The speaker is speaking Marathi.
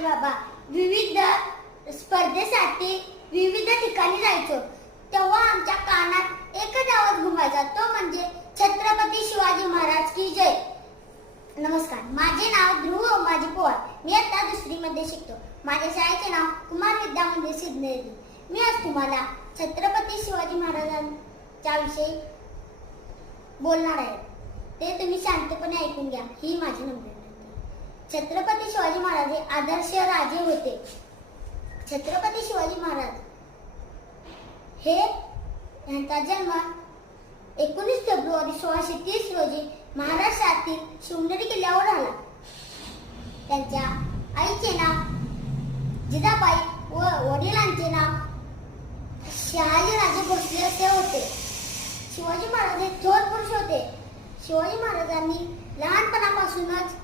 माझे बाबा विविध स्पर्धेसाठी विविध ठिकाणी जायचो, तेव्हा आमच्या कानात एकच आवाज घुमायचा, तो म्हणजे छत्रपती शिवाजी महाराज की जय. नमस्कार, माझे नाव ध्रुव ओमाजी पवार. मी आता 2री मध्ये शिकतो. माझ्या शाळेचे नाव कुमार विद्या मंदिर सिद्धनेरी. मी आज तुम्हाला छत्रपती शिवाजी महाराजांच्या विषयी बोलणार आहे. ते तुम्ही शांतपणे ऐकून घ्या, ही माझी नम्र विनंती. छत्रपती शिवाजी महाराज हे आदर्श राजे होते. छत्रपती शिवाजी महाराज हे यांचा जन्म 19 फेब्रुवारी 1630 रोजी महाराष्ट्रातील शिवनेरी किल्ल्यावर झाला. त्यांच्या आईचे नाव जिजाबाई व वडिलांचे नाव शहाजीराजे भोसले असे होते. शिवाजी महाराज हे थोर पुरुष होते. शिवाजी महाराजांनी लहानपणापासूनच